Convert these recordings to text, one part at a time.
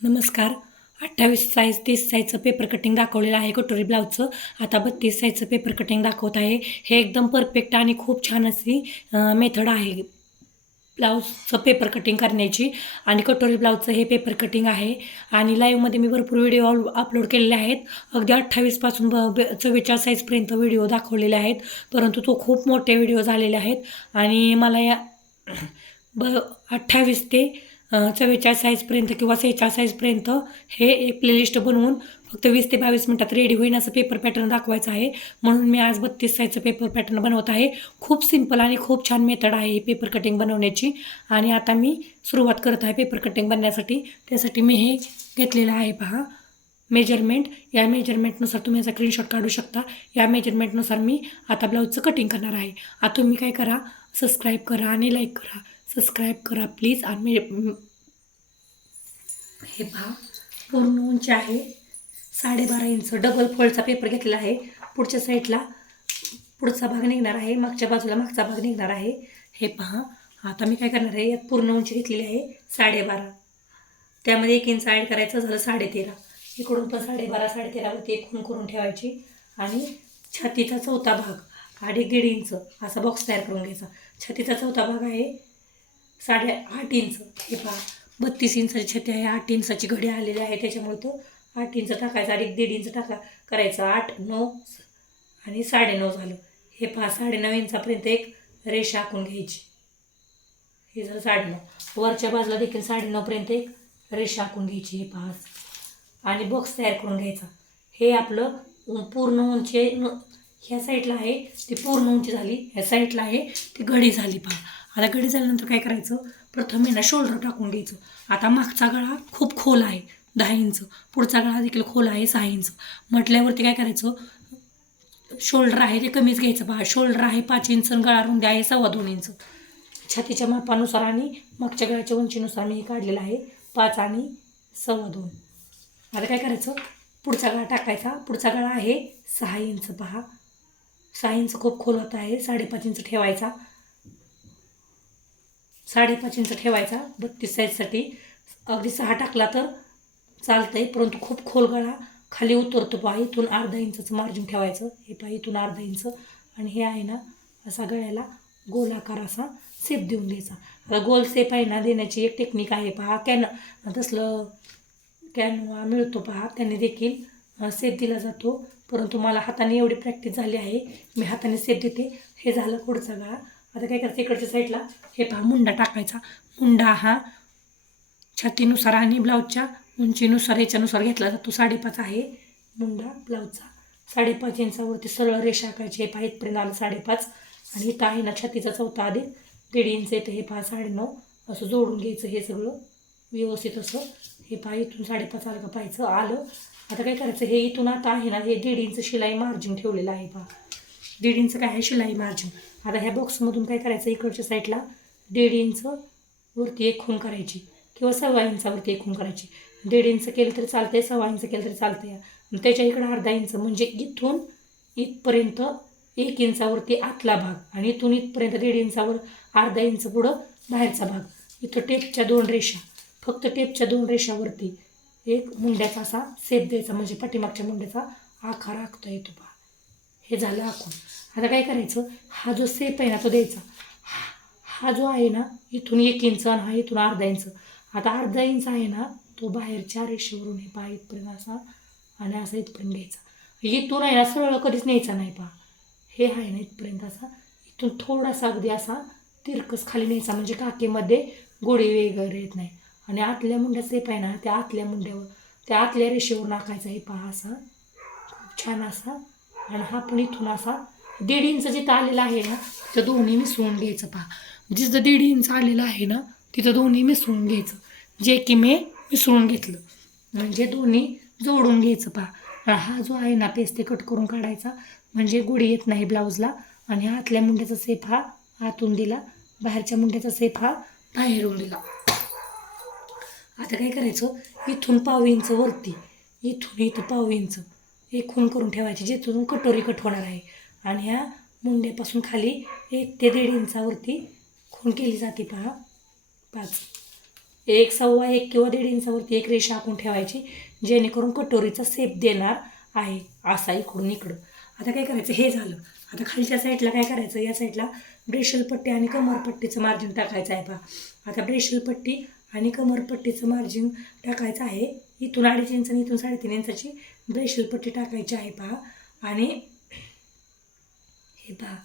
नमस्कार. 28 size 30 साईजचं paper cutting दाखवलेलं आहे कटोरी ब्लाऊजचं. आता 32 साईजचं पेपर कटिंग दाखवत आहे. हे एकदम परफेक्ट आणि खूप छान अशी मेथड आहे ब्लाऊजचं पेपर कटिंग करण्याची. आणि कटोरी ब्लाऊजचं हे पेपर कटिंग आहे. आणि लाईव्हमध्ये मी भरपूर व्हिडिओ अपलोड केलेले आहेत. अगदी 28पासून 44 साईजपर्यंत व्हिडिओ दाखवलेले आहेत, परंतु तो खूप मोठे व्हिडिओ झालेले आहेत. आणि मला या 28 ते 44 साईजपर्यंत किंवा 46 साईजपर्यंत हे एक प्लेलिस्ट बनवून फक्त 20 ते 22 मिनटात रेडी होईन असं पेपर पॅटर्न दाखवायचं आहे. म्हणून मी आज 32 साईजचं पेपर पॅटर्न बनवत आहे. खूप सिंपल आणि खूप छान मेथड आहे ही पेपर कटिंग बनवण्याची. आणि आता मी सुरुवात करत आहे पेपर कटिंग बनवण्यासाठी. त्यासाठी मी हे घेतलेलं आहे पहा मेजरमेंट. या मेजरमेंटनुसार तुम्ही याचा स्क्रीनशॉट काढू शकता. या मेजरमेंटनुसार मी आता ब्लाऊजचं कटिंग करणार आहे. आता तुम्ही काय करा, सबस्क्राईब करा आणि लाईक करा. सबस्क्राईब करा प्लीज. आणि हे पहा पूर्ण उंची आहे 12.5 इंच. डबल फोल्डचा पेपर घेतलेला आहे. पुढच्या साईडला पुढचा भाग निघणार आहे, मागच्या बाजूला मागचा भाग निघणार आहे. हे पहा. आता मी काय करणार आहे, यात पूर्ण उंची घेतलेली आहे 12.5. त्यामध्ये 1 इंच ॲड करायचं, झालं 13.5. इकडून पण 12.5 13.5वरती एक खूण करून ठेवायची. आणि छातीचा चौथा भाग 1.5 इंच असा बॉक्स तयार करून घ्यायचा. छातीचा चौथा भाग आहे 8.5 इंच. हे पहा 32 इंचाची छाती आहे, 8 इंचाची घडी आलेली आहे, त्याच्यामुळे तो 8 इंच टाकायचा. 1.5 इंच करायचा. 8 9 आणि 9.5 झालं. हे पहा 9.5 इंचापर्यंत एक रेषा आखून घ्यायची. हे झालं 9.5. वरच्या बाजूला देखील 9.5पर्यंत एक रेषा आखून घ्यायची. हे पहा आणि बॉक्स तयार करून घ्यायचा. हे आपलं पूर्ण उंची ह्या साईडला आहे ती पूर्ण उंची झाली, ह्या साईडला आहे ती घडी झाली. पहा आता घडी झाल्यानंतर काय करायचं, प्रथम आहे ना शोल्डर टाकून घ्यायचं. आता मागचा गळा खूप खोल आहे 10 इंच, पुढचा गळा देखील खोल आहे 6 इंच म्हटल्यावरती काय करायचं, शोल्डर आहे ते कमीच घ्यायचं. पहा शोल्डर आहे 5 इंच, गळा रुंदी आहे 2.25 इंच. छातीच्या मापानुसार आणि मागच्या गळ्याच्या उंचीनुसार मी हे काढलेलं आहे 5 आणि 2.25. आता काय करायचं, पुढचा गळा टाकायचा. पुढचा गळा आहे 6 इंच. पहा 6 इंच खूप खोल होत आहे. 5.5 इंच ठेवायचा. 5.5 इंच ठेवायचा 32 साईजसाठी. अगदी 6 टाकला तर चालतंय, परंतु खूप खोल गळा खाली उतरतो. पहा इथून 1/2 इंचाचं मार्जिन ठेवायचं. हे पहा इथून 1/2 इंच. आणि हे आहे ना असा गळ्याला गोलाकार असा शेप देऊन द्यायचा. आता गोल शेप आहे ना देण्याची एक टेक्निक आहे. पहा तसलं कॅनवा मिळतो पहा, त्याने देखील शेप दिला जातो, परंतु मला हाताने एवढी प्रॅक्टिस झाली आहे, मी हाताने शेप देते. हे झालं पुढचा गळा. आता काय करायचं, इकडच्या साईडला हे पहा मुंडा टाकायचा. मुंडा हा छातीनुसार आणि ब्लाऊजच्या उंचीनुसार याच्यानुसार घेतला जातो. 5.5 आहे मुंडा ब्लाऊजचा. 5.5 इंचावरती सरळ रेषा आखायची. हे पहा इथपर्यंत आलं 5.5. आणि इथं आहे ना छातीचा चौथा 1.5 इंच येतं. हे पहा 9.5 असं जोडून घ्यायचं. हे सगळं व्यवस्थित असं. हे पहा इथून 5.5 आलं का पाहायचं, आलं. आता काय करायचं, हे इथून आता आहे ना हे 1.5 इंच शिलाई मार्जिन ठेवलेलं आहे. पहा 1.5 इंच काय आहे शिलाई मार्जिन. आता ह्या बॉक्समधून काय करायचं, इकडच्या साईडला 1.5 इंच वरती एक खूण करायची किंवा 2.25 इंचावरती एक खूण करायची. 1.5 इंच केलं तरी चालतंय, 2.25 इंच केलं तरी चालतंय. त्याच्या इकडं 1/2 इंच म्हणजे इथून इथपर्यंत 1 इंचावरती आतला भाग आणि इथून इथपर्यंत 1.5 इंचावर 1/2 इंच पुढं बाहेरचा भाग. इथं टेपच्या 2 रेषा, फक्त टेपच्या 2 रेषावरती एक मुंड्याचा असा शेप द्यायचा, म्हणजे पाठीमागच्या मुंड्याचा आकार आखता येतो. पहा हे झालं आखून. आता काय करायचं, हा जो शेप आहे ना तो द्यायचा. हा जो आहे ना इथून 1 इंच आणि हा इथून 1/2 इंच. आता 1/2 इंच आहे ना तो बाहेरच्या रेषेवरून हे पहा इथपर्यंत असा आणि असा इथपर्यंत घ्यायचा. इथून आहे ना सरळ कधीच न्यायचा नाही. पहा हे आहे ना इथपर्यंत असा, इथून थोडासा अगदी असा तिरकस खाली न्यायचा, म्हणजे टाकेमध्ये गोळी वगैरे येत नाही. आणि आतल्या मुंड्याचा शेप आहे ना त्या आतल्या मुंड्यावर त्या आतल्या रेषेवर नाकायचा. हे पहा असा खूप छान असा. आणि हा पण इथून असा 1.5 इंच जिथं आलेला आहे ना तिथं दोन्ही मिसळून घ्यायचं. पहा जिथं 1.5 इंच आलेलं आहे ना तिथं दोन्ही मिसळून घ्यायचं. जे की मी मिसळून घेतलं म्हणजे दोन्ही जोडून घ्यायचं. पहा हा जो आहे ना पेस्ट ते कट करून काढायचा, म्हणजे गोडी येत नाही ब्लाऊजला. आणि आतल्या मुंड्याचा शेप हा आतून दिला, बाहेरच्या मुंड्याचा शेप हा बाहेरून दिला. आता काय करायचं, इथून 1/2 इंच वरती, इथून इथं 1/2 इंच एक खूण करून ठेवायची, जिथून कटोरी कट होणार आहे. आणि ह्या मुंड्यापासून खाली 1 ते 1.5 इंचावरती खूण केली जाते. पहा 5. 1, 1.25 किंवा 1.5 इंचावरती एक रेषा आखून ठेवायची, जेणेकरून कटोरीचा शेप देणार आहे असा इकडून इकडं. आता काय करायचं, हे झालं. आता खालच्या साईडला काय करायचं, या साईडला ब्रेशल पट्टी आणि कमरपट्टीचं मार्जिन टाकायचं आहे पहा. आता ब्रेशल पट्टी आणि कमरपट्टीचं मार्जिन टाकायचं आहे. इथून 2.5 इंच आणि इथून 3.5 इंचाची ब्रेशल पट्टी टाकायची आहे पहा. आणि हे पहा,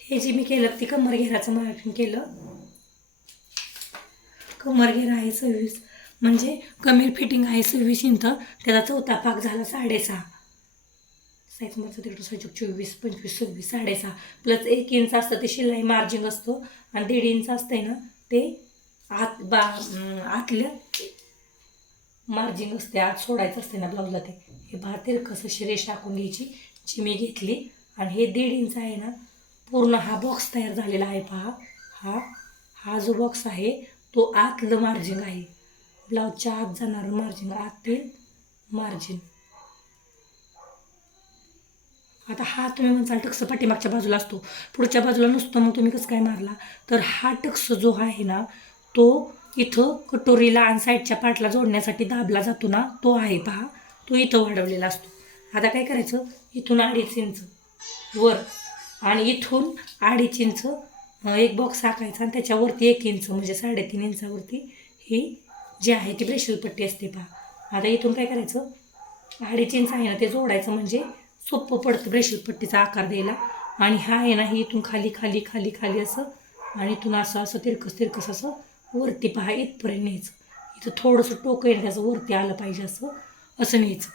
हे जे मी केलं ते कमर घेराचं मार्जिन केलं. कमर घेरा आहे 26, म्हणजे कमी फिटिंग आहे 26 इंच. त्याचा चौथा भाग झाला 6.5. साईज माझं तिकडं 24, 25, 26, 6.5 प्लस 1 इंच असतं ते शिलाई मार्जिन असतं. आणि 1.5 इंच असतंय ना ते आतलं मार्जिन असते, आत सोडायचं असते ना ब्लाऊजला ते. हे तिरकस अशी रेषा टाकून घ्यायची जी मी घेतली. आणि हे 1.5 इंच आहे ना, पूर्ण हा बॉक्स तयार झालेला आहे पहा. हा जो बॉक्स आहे तो आतलं मार्जिन आहे, ब्लाऊजच्या आत जाणारं मार्जिन, आतील मार्जिन. आता हा तुम्ही म्हणसाल टक्स पाठीमागच्या बाजूला असतो, पुढच्या बाजूला नसतो, मग तुम्ही कसं काय मारला. तर हा टक्स जो आहे ना तो इथं कटोरीला आणि साईडच्या पार्टला जोडण्यासाठी दाबला जातो ना, तो आहे पहा, तो इथं वाढवलेला असतो. आता काय करायचं, इथून 2.5 इंच वर आणि इथून 2.5 इंच एक बॉक्स आखायचा आणि त्याच्यावरती 1 इंच म्हणजे 3.5 इंचावरती ही जी आहे ती ब्रेशल पट्टी असते पहा. आता इथून काय करायचं, 2.5 इंच आहे ना ते जोडायचं, म्हणजे सोपं पडतं ब्रेशल पट्टीचा आकार द्यायला. आणि हा आहे ना, ही इथून खाली खाली खाली खाली असं आणि इथून असं असं तिरकस असं वरती पहा इथपर्यंत न्यायचं. इथं थोडंसं टोक आहे त्याचं वरती आलं पाहिजे असं न्यायचं.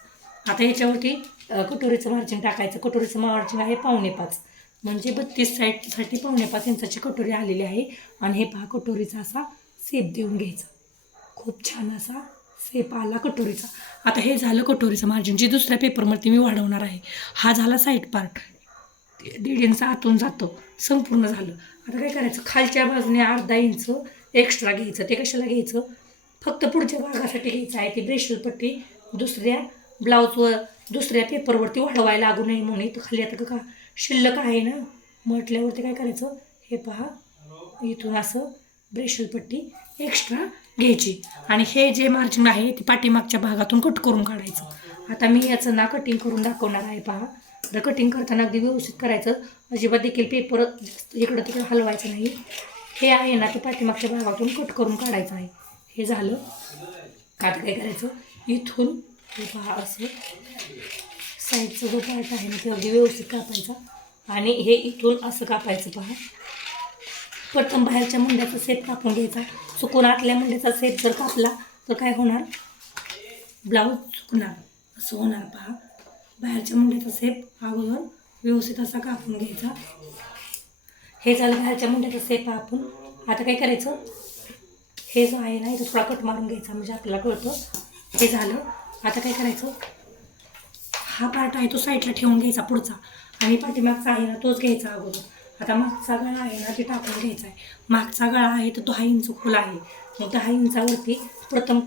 आता याच्यावरती कटोरीचं मार्जिन टाकायचं. कटोरीचं मार्जिन आहे 4.25, म्हणजे 32 साईडसाठी 4.25 इंचाची कटोरी आलेली आहे. आणि हे पहा कटोरीचा असा शेप देऊन घ्यायचा, खूप छान असा शेप आला कटोरीचा. आता हे झालं कटोरीचं मार्जिन, जे दुसऱ्या पेपरवरती मी वाढवणार आहे. हा झाला साईड पार्ट, 1.5 इंच आतून जातो, संपूर्ण झालं. आता काय करायचं, खालच्या बाजूने 1/2 इंच एक्स्ट्रा घ्यायचं. ते कशाला घ्यायचं, फक्त पुढच्या भागासाठी घ्यायचं आहे. ती ब्रेशल पट्टी दुसऱ्या ब्लाऊजवर दुसऱ्या पेपरवरती वाढवायला लागू नये म्हणून. इथं खाली आता का शिल्लक आहे ना म्हटल्यावरती काय करायचं, हे पहा इथून असं ब्रेशल पट्टी एक्स्ट्रा घ्यायची. आणि हे जे मार्जिन आहे ते पाठीमागच्या भागातून कट करून काढायचं. आता मी याचं ना कटिंग करून दाखवणार आहे पहा. तर कटिंग करताना अगदी व्यवस्थित करायचं, अजिबात देखील पेपर इकडं तिकडं हलवायचं नाही. हे आहे ना ते पाठीमागच्या भागातून कट करून काढायचं आहे. हे झालं. आता काय करायचं, इथून हे पहा असं साईडचा जो पार्ट आहे ना ते अगदी व्यवस्थित कापायचा. आणि हे इथून असं कापायचं पहा. प्रथम बाहेरच्या मुंड्याचा सेप कापून घ्यायचा. चुकून आतल्या मुंड्याचा सेप जर कापला तर काय होणार, ब्लाऊज चुकणार, असं होणार पहा. बाहेरच्या मुंड्याचा सेप अगोदर व्यवस्थित असा कापून घ्यायचा. हे झालं बाहेरच्या मुंड्याचा सेप कापून. आता काय करायचं, हे जो आहे ना इथं थोडा कट मारून घ्यायचा, म्हणजे आपल्याला कळतं. हे झालं. आता काय करायचं, हा पार्ट आहे तो साईडला ठेवून घ्यायचा पुढचा, आणि पाठीमागचा आहे ना तोच घ्यायचा अगोदर. आता मागचा गळा आहे ना ते टाकून घ्यायचा आहे. मागचा गळा आहे तर 10 इंच खोल आहे. मग 10 इंचावरती प्रथम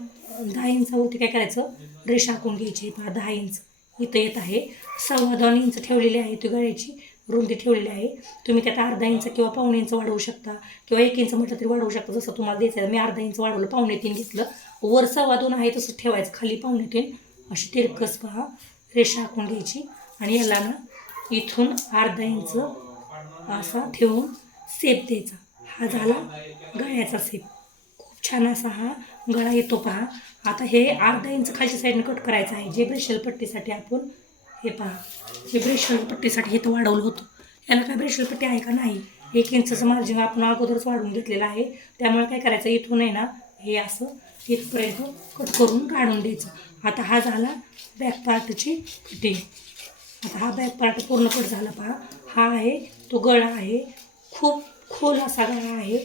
10 इंचावरती काय करायचं, रेषा आखून घ्यायची पहा. 10 इंच इथं येत आहे. 2.25 इंच ठेवलेली आहे, ती गळ्याची रुंदी ठेवलेली आहे. तुम्ही त्यात 1/2 इंच किंवा 1.25 इंच वाढवू शकता, किंवा 1 इंच म्हटलं तरी वाढवू शकता, जसं तुम्हाला द्यायचं आहे. मी 1/2 इंच वाढवलं, 2.25 घेतलं. वर 2.25 आहे तसं ठेवायचं, खाली 2.25 अशी तिरकस पहा रेषा आखून घ्यायची. आणि याला ना इथून 1/2 इंच असा ठेवून शेप द्यायचा. हा झाला गळ्याचा शेप. खूप छान असा हा गळा येतो पहा. आता हे 1/2 इंच खालच्या साईडने कट करायचं आहे. जे ब्रेशल पट्टीसाठी आपण हे पहा, हे ब्रेशल पट्टीसाठी हे तर वाढवलं होतं. याला काय ब्रेशल पट्टी आहे का नाही. 1 इंचचं मार्जिन आपण अगोदरच वाढवून घेतलेलं आहे. त्यामुळे काय करायचं, इथून आहे ना हे असं इथपर्यंत कट करून काढून द्यायचं. आता हा झाला बॅक पार्टची फिटिंग. आता हा बॅक पार्ट पूर्ण कट झाला पहा. हा आहे तो गळा आहे, खूप खोल असा गळा आहे.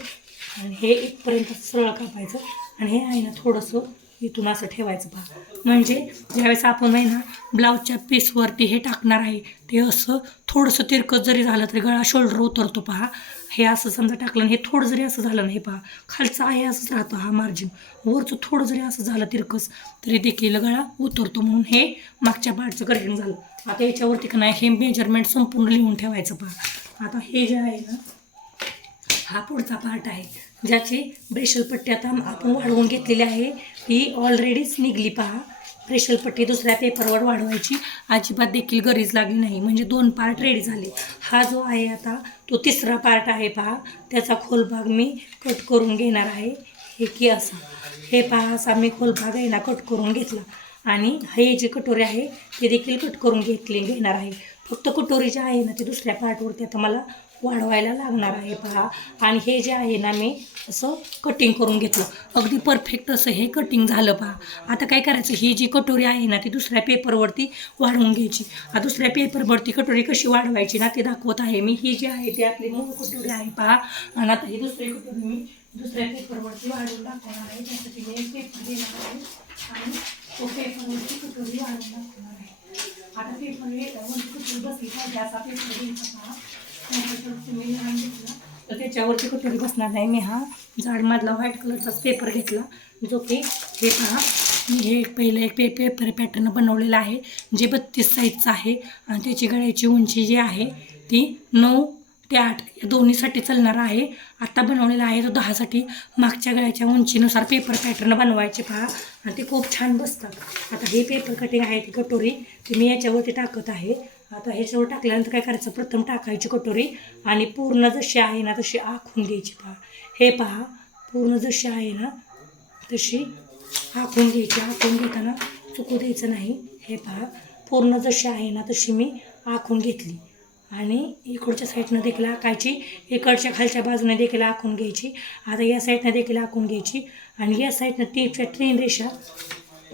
आणि हे इथपर्यंत सरळ कापायचं. आणि हे आहे ना थोडंसं इथून असं ठेवायचं पहा. म्हणजे ज्यावेळेस आपण आहे ना ब्लाऊजच्या पीसवरती हे टाकणार आहे ते असं थोडंसं तिरकत जरी झालं तरी गळा शोल्डर उतरतो पहा. हे असं समजा टाकलं आणि हे थोडं जरी असं झालं ना, हे पहा खालचं आहे असंच राहतं हा मार्जिन, वरचं थोडं जरी असं झालं तिरकस तरी देखील गळा उतरतो. म्हणून हे मागच्या पार्टचं कटिंग झालं. आता याच्यावरती का नाही हे मेजरमेंट संपूर्ण लिहून ठेवायचं पहा. आता हे जे आहे ना हा पुढचा पार्ट आहे. ज्याची ब्रेशल पट्टी आता आपण वाढवून घेतलेली आहे ती ऑलरेडीच निघली पहा. ब्रेशल पट्टी दुसऱ्या पेपरवर वाढवायची अजिबात देखील गरज लागली नाही, म्हणजे 2 पार्ट रेडी झाले. हा जो आहे आता तो तिसरा पार्ट आहे पहा. त्याचा खोलभाग मी कट करून घेणार आहे. हे की असा हे पहा, असा मी खोलभाग आहे ना कट करून घेतला आणि हे जे कटोरी आहे ते देखील कट करून घेणार आहे. फक्त कटोरी जे आहे ना ते दुसऱ्या पार्टवरती आता मला वाढवायला लागणार आहे पहा. आणि हे जे आहे ना मी असं कटिंग करून घेतलं, अगदी परफेक्ट असं हे कटिंग झालं पहा. आता काय करायचं, ही जी कटोरी आहे ना ती दुसऱ्या पेपरवरती वाढवून घ्यायची. दुसऱ्या पेपरवरती कटोरी कशी वाढवायची ना ते दाखवत आहे मी. ही जी आहे ती आपली मूळ कटोरी आहे पहा. आणि आता ही दुसरी कटोरी मी दुसऱ्या पेपरवरती वाढवून दाखवणार आहे. त्यासाठी मी एक पेपर घेणार आहे आणि तो पेपरवरती कटोरी वाढवून दाखवणार आहे. आता पेपर कटोरी बसली पाहिजे असा पेपर घ्यायचा पहा. मी लहान घेतला तर त्याच्यावरती कटोरी बसणार नाही. मी हा जाडमधला व्हाईट कलरचाच पेपर घेतला, जो की हे पहा मी हे पहिलं एक पेपर पॅटर्न बनवलेला आहे जे 32 साईजचं आहे. आणि त्याची गळ्याची उंची जी आहे ती 9 ते 8 या दोन्हीसाठी चालणार आहे. आत्ता बनवलेला आहे तो 10साठी. मागच्या गळ्याच्या उंचीनुसार पेपर पॅटर्न बनवायचे पहा आणि ते खूप छान बसतात. आता हे पेपर कटिंग आहे ती कटोरी ती मी याच्यावरती टाकत आहे. आता ह्याच्यावर टाकल्यानंतर काय करायचं, प्रथम टाकायची कटोरी आणि पूर्ण जशी आहे ना तशी आखून घ्यायची पहा. हे पहा पूर्ण जशी आहे ना तशी आखून घ्यायची. आखून घेताना चुकू द्यायचं नाही. हे पहा पूर्ण जशी आहे ना तशी मी आखून घेतली आणि इकडच्या साईडनं देखील आखायची, इकडच्या खालच्या बाजूने देखील आखून घ्यायची. आता या साईडनं देखील आखून घ्यायची आणि या साईडनं तीन रेषा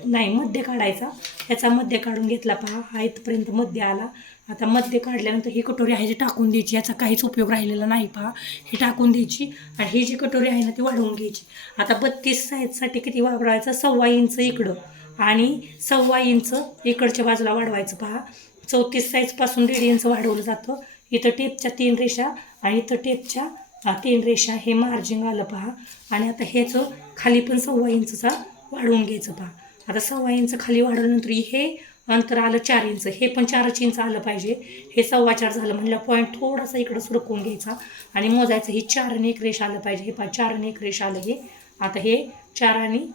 नाही मध्य काढायचा. ह्याचा मध्य काढून घेतला पहा. हा इथपर्यंत मध्य आला. आता मध्य काढल्यानंतर ही कटोरी आहे जी टाकून द्यायची. याचा काहीच उपयोग राहिलेला नाही पहा. ही टाकून द्यायची आणि ही जी कटोरी आहे ना ती वाढवून घ्यायची. आता 32 साईजसाठी किती वाढवायचं, 1.25 इंच इकडं आणि 1.25 इंच इकडच्या बाजूला वाढवायचं पहा. 34 साईजपासून 1.5 इंच वाढवलं जातं. इथं टेपच्या 3 रेषा आणि इथं टेपच्या 3 रेषा हे मार्जिंग आलं पहा. आणि आता हेचं खाली पण 1.25 इंचचा वाढवून घ्यायचं पहा. आता 1.25 इंच खाली वाढवल्यानंतर हे अंतर आलं 4 इंच. हे पण 4 इंच आलं पाहिजे. हे 4.25 झालं म्हणलं पॉईंट थोडासा इकडं सुरकवून घ्यायचा आणि मोजायचं. ही 4 आणि 1 रेष आलं पाहिजे. हे 4 आणि 1 रेष आलं. हे आता हे 4 आणि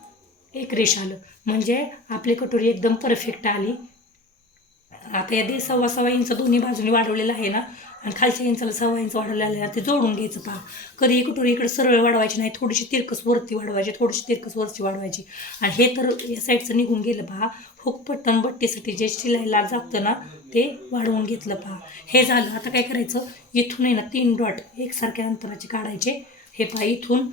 1 रेष आलं म्हणजे आपली कटोरी एकदम परफेक्ट आली. आता या 1.25 इंच दोन्ही बाजूने वाढवलेलं आहे ना आणि खालच्या इंचाला 1.25 इंच वाढवलेलं आहे ते जोडून घ्यायचं पहा. कधी कटोरी इकडे सरळ वाढवायची नाही, थोडीशी तिरकस वरती वाढवायची, थोडीशी तिरकस वरची वाढवायची. आणि हे तर या साईडचं निघून गेलं पहा. हुक पट्टन बट्टीसाठी जे शिलाईला जातं ना ते वाढवून घेतलं पहा. हे झालं. आता काय करायचं, इथून आहे ना 3 डॉट एकसारख्या अंतराचे काढायचे. हे पहा इथून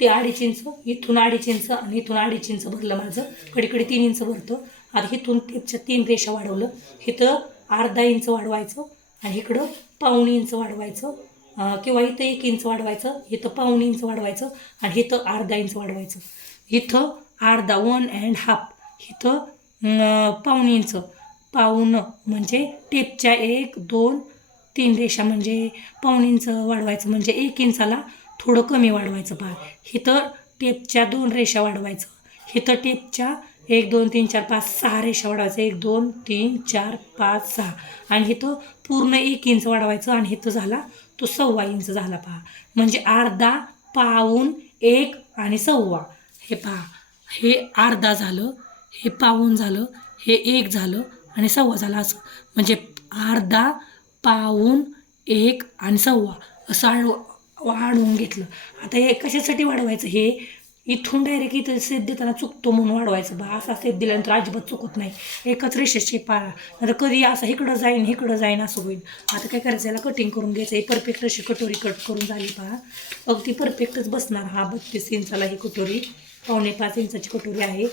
ते 2.5 इंच, इथून 2.5 इंच आणि इथून 2.5 इंच भरलं माझं. कडीकडे 3 इंच भरतं. आता इथून टेपच्या 3 रेषा वाढवलं. इथं 1/2 इंच वाढवायचं आणि इकडं 1.25 इंच वाढवायचं किंवा इथं 1 इंच वाढवायचं, इथं 1.25 इंच वाढवायचं आणि इथं 1/2 इंच वाढवायचं. इथं 1/2 1.5 इथं 1.25 इंच. पाऊण म्हणजे टेपच्या 1 2 3 रेषा म्हणजे 1.25 इंच वाढवायचं म्हणजे 1 इंचाला थोडं कमी वाढवायचं पहा. इथं टेपच्या 2 रेषा वाढवायचं. इथं टेपच्या 1 2 3 4 5 6 रेषा वाढवायचं. 1 2 3 4 5 6 आणि इथं पूर्ण 1 इंच वाढवायचं आणि इथं झाला तो 1.25 इंच झाला पहा. म्हणजे 1/2 पाऊण 1 आणि 1.25. हे पहा हे 1/2 झालं, हे पाऊण झालं, हे 1 झालं आणि 1.25 झालं. असं म्हणजे 1/2 पाऊण 1 आणि 1.25 असं वाढवून घेतलं. आता हे कशासाठी वाढवायचं, हे इथून डायरेक्ट इथं सेप देताना चुकतो म्हणून वाढवायचं बा. असा सेप दिल्यानंतर अजिबात चुकत नाही. एकच रेषेत शेप पाळा. आता कधी असं इकडं जाईन असं होईल. आता काय करायचं, याला कटिंग करून घ्यायचं. ही परफेक्ट अशी कटोरी कट करून झाली पहा. अगदी परफेक्टच बसणार. हा 32 इंचाला ही कटोरी 4.25 इंचाची कटोरी आहे.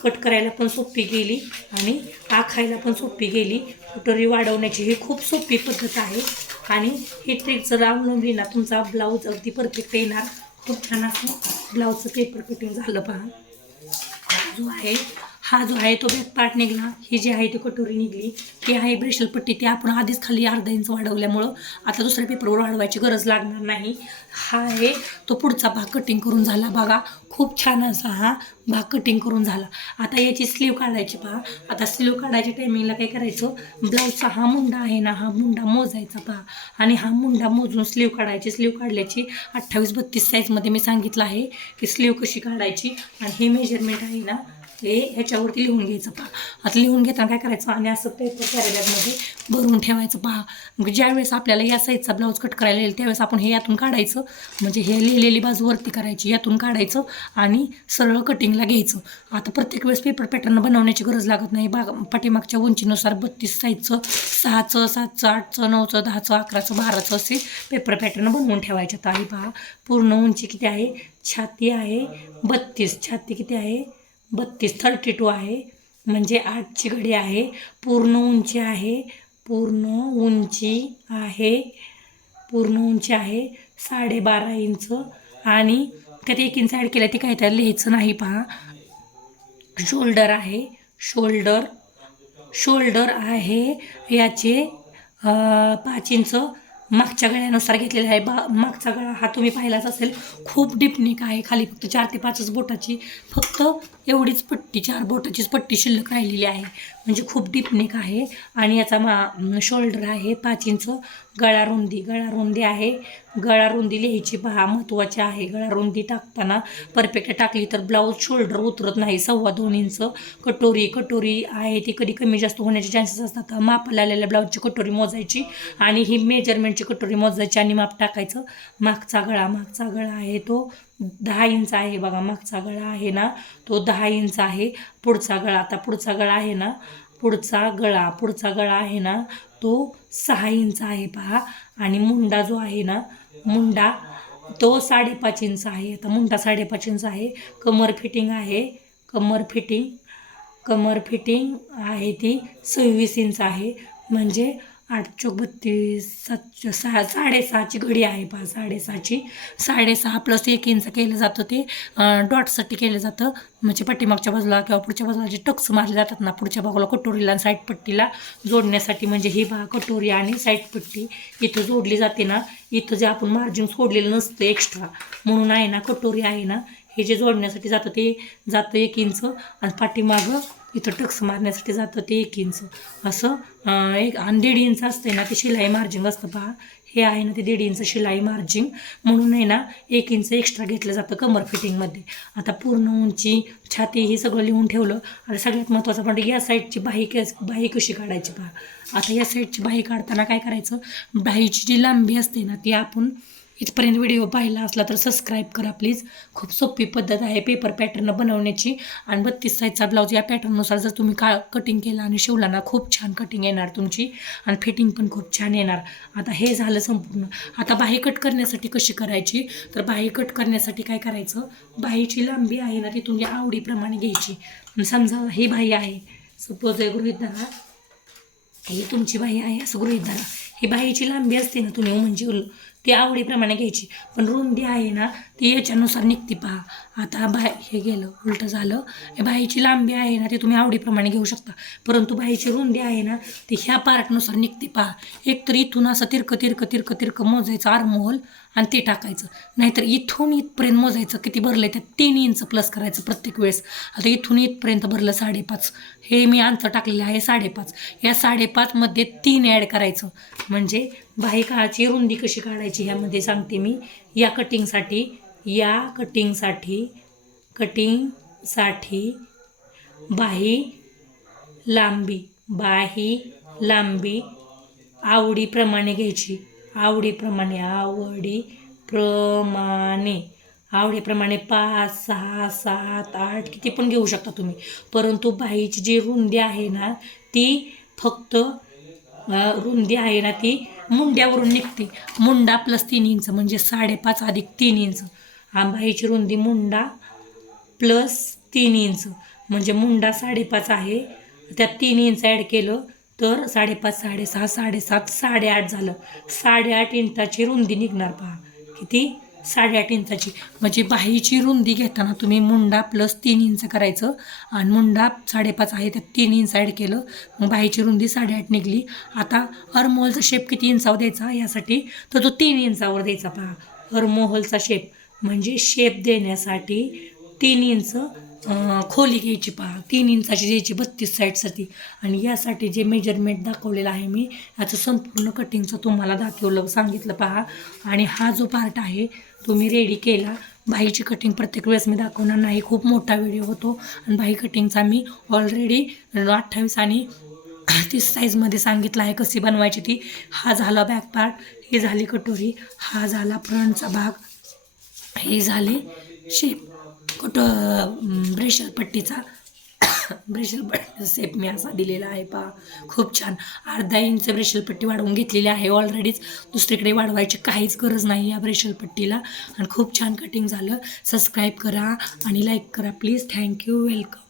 कट करायला पण सोपी गेली आणि आखायला पण सोपी गेली. कटोरी वाढवण्याची ही खूप सोपी पद्धत आहे आणि ही ट्रिक जर अवलंबली ना तुमचा ब्लाऊज अगदी परफेक्ट येणार. खूप छान असं ब्लाऊजचं पेपर कटिंग झालं पहा. जो आहे हा जो आहे तो बॅक पार्ट निघला, ही जी आहे ती कटोरी निघली, ही आहे ब्रेशल पट्टी, ती आपण आधीच खाली अर्धा इंच वाढवल्यामुळं आता दुसऱ्या पेपरवर वाढवायची गरज लागणार नाही. हा आहे तो पुढचा भाग कटिंग करून झाला बघा, खूप छान असा हा भाग कटिंग करून झाला. आता याची स्लीव काढायची पहा. आता स्लीव काढायच्या टायमिंगला काय करायचं, ब्लाऊजचा हा मुंडा आहे ना, हा मुंडा मोजायचा पहा आणि हा मुंडा मोजून स्लीव काढायची. स्लीव काढल्याची 28-32 साईजमध्ये मी सांगितलं आहे की स्लीव कशी काढायची आणि हे मेजरमेंट आहे ना हे ह्याच्यावरती लिहून घ्यायचं पहा. आता लिहून घेताना काय करायचं आणि असं पेपर कॅरीबॅगमध्ये भरून ठेवायचं पहा. मग ज्यावेळेस आपल्याला या साईजचा ब्लाऊज कट करायला येईल त्यावेळेस आपण हे यातून काढायचं, म्हणजे हे लिहिलेली बाजू वरती करायची, यातून काढायचं आणि सरळ कटिंगला घ्यायचं. आता प्रत्येक वेळेस पेपर पॅटर्न बनवण्याची गरज लागत नाही. पाठीमागच्या उंचीनुसार 32 साईजचं 6चं 7चं 8चं 9चं 10चं 11चं 12चं असे पेपर पॅटर्न बनवून ठेवायचे. तर पहा पूर्ण उंची किती आहे, छाती आहे 32, छाती किती आहे 32 आहे, म्हणजे 8ची घडी आहे. पूर्ण उंची आहे, पूर्ण उंची आहे 12.5 इंच आणि त्यात 1 इंच ॲड केलं ते काय तर लिहायचं नाही पहा. शोल्डर आहे, शोल्डर आहे याचे 5 इंच मागच्या गळ्यानुसार घेतलेला आहे. मागचा गळा हा तुम्ही पाहिलाच असेल, खूप डिपनिक आहे. खाली फक्त 4 ते 5च बोटाची फक्त एवढीच पट्टी, 4 बोटाचीच पट्टी शिल्लक राहिलेली आहे, म्हणजे खूप डिपनिक आहे. आणि याचा शोल्डर आहे 5 इंच. गळा रुंदी आहे. गळा रुंदी लिहायची पहा, महत्त्वाची आहे. गळा रुंदी टाकताना परफेक्ट टाकली तर ब्लाऊज शोल्डर उतरत नाही. 2.25 इंच. कटोरी आहे ती कधी कमी जास्त होण्याचे चान्सेस असतात. मापाला आलेल्या ब्लाऊजची कटोरी मोजायची आणि ही मेजरमेंटची कटोरी मोजायची आणि माप टाकायचं. मागचा गळा आहे तो 10 इंच आहे बघा. मागचा गळा आहे ना तो 10 इंच आहे. पुढचा गळा आहे ना तो 6 इंच आहे पहा. आणि मुंडा जो आहे ना, मुंडा तो 5.5 इंच आहे. आता मुंडा 5.5 इंच आहे. कमर फिटिंग आहे ती 26 इंच आहे, म्हणजे 8 चोक 32, 6.5ची घडी आहे पहा. 6.5 प्लस 1 इंच केलं जातं, ते डॉटसाठी केलं जातं, म्हणजे पाठीमागच्या बाजूला किंवा पुढच्या बाजूला जे टक्स मारले जातात ना, पुढच्या बाजूला कटोरीला आणि साईड पट्टीला जोडण्यासाठी, म्हणजे ही कटोरी आणि साईड पट्टी इथं जोडली जाते ना, इथं जे आपण मार्जिन सोडलेलं नसतं एक्स्ट्रा म्हणून आहे ना, कटोरी आहे ना हे जे जोडण्यासाठी जातं ते जातं 1 इंच आणि पाठीमागं इथं टक्स मारण्यासाठी जातं ते 1 इंच असं. आणि 1.5 इंच असते ना ते शिलाई मार्जिंग असतं पहा. हे आहे ना ते 1.5 इंच शिलाई मार्जिंग म्हणून आहे ना 1 इंच एक्स्ट्रा घेतलं जातं कमर फिटिंगमध्ये. आता पूर्ण उंची, छाती हे सगळं लिहून ठेवलं. आता सगळ्यात महत्त्वाचं म्हणजे या साईडची बाही कशी काढायची पहा. आता या साईडची बाही काढताना काय करायचं, बाहीची जी लांबी असते ना ती आपण इथपर्यंत व्हिडिओ पाहिला असला तर सबस्क्राईब करा प्लीज. खूप सोपी पद्धत आहे पेपर पॅटर्न बनवण्याची. आणि 32 साईजचा ब्लाऊज या पॅटर्ननुसार जर तुम्ही कटिंग केला आणि शिवला ना, खूप छान कटिंग येणार तुमची आणि फिटिंग पण खूप छान येणार. आता हे झालं संपूर्ण. आता बाही कट करण्यासाठी कशी करायची, तर बाही कट करण्यासाठी काय करायचं, बाहीची लांबी आहे ना ती तुमच्या आवडीप्रमाणे घ्यायची. समजा ही बाही आहे, सपोज गृहीत धरा ही तुमची बाही आहे असं गृहीत धरा. ही बाहीची लांबी असते ना तुम्ही म्हणजे ती आवडीप्रमाणे घ्यायची, पण रुंदी आहे ना ती याच्यानुसार निघते पहा. आता हे गेलं उलटं झालं. बाहीची लांबी आहे ना ती तुम्ही आवडीप्रमाणे घेऊ शकता, परंतु बाहीची रुंदी आहे ना ती ह्या पार्टनुसार निघते पहा. एक तर इथून असं तिरकं मोजायचं आर्महोल आणि ते टाकायचं, नाहीतर इथून इथपर्यंत मोजायचं किती भरलं त्यात 3 इंच प्लस करायचं प्रत्येक वेळेस. आता इथून इथपर्यंत भरलं 5.5, हे मी अंतर टाकलेलं आहे 5.5. या 5.5मध्ये 3 ॲड करायचं, म्हणजे बाही काळाची रुंदी कशी काढायची ह्यामध्ये सांगते मी. या कटिंगसाठी बाही लांबी आवडीप्रमाणे घ्यायची. आवडीप्रमाणे 5, 6, 7, 8 किती पण घेऊ शकता तुम्ही, परंतु बाहीची जी रुंदी आहे ना ती फक्त रुंदी आहे ना ती मुंड्यावरून निघते. मुंडा प्लस 3 इंच म्हणजे 5.5 अधिक 3 इंच. बाहीची रुंदी मुंडा प्लस 3 इंच म्हणजे मुंडा 5.5 आहे, त्यात 3 इंच ॲड केलं तर 5.5, 6.5, 7.5, 8.5 झालं. 8.5 इंचाची रुंदी निघणार पहा. किती? 8.5 इंचाची. म्हणजे बाहीची रुंदी घेताना तुम्ही मुंडा प्लस 3 इंच करायचं आणि मुंडा 5.5 आहे त्यात 3 इंच ॲड केलं, मग बाहीची रुंदी 8.5 निघली. आता अर्महोलचा शेप किती इंचावर द्यायचा यासाठी तर तो 3 इंचावर द्यायचा. पहा, अर्महोलचा शेप म्हणजे शेप देण्यासाठी 3 इंच खोली घ्यायची. पहा, 3 इंचाची द्यायची 32 साईडसाठी. आणि यासाठी जे मेजरमेंट दाखवलेलं आहे मी याचं संपूर्ण कटिंगचं तुम्हाला सांगितलं. पहा, आणि हा जो पार्ट आहे तो मी रेडी केला. बाहीची कटिंग प्रत्येक वेळेस मी दाखवणार नाही, खूप मोठा व्हिडिओ होतो. आणि बाही कटिंगचा मी ऑलरेडी 28 आणि 30 साईजमध्ये सांगितलं आहे कशी बनवायची ती. हा झाला बॅक पार्ट, ही झाली कटोरी, हा झाला फ्रंटचा भाग, हे झाले शेप ब्रेशल पट्टीचा ब्रेशल पट्टीचा शेप मी असा दिलेला आहे. पहा, खूप छान. 1/2 इंच ब्रेशल पट्टी वाढवून घेतलेली आहे ऑलरेडीच, दुसरीकडे वाढवायची काहीच गरज नाही या ब्रेशल पट्टीला. आणि खूप छान कटिंग झालं. सबस्क्राईब करा आणि लाईक करा प्लीज. Thank you, welcome.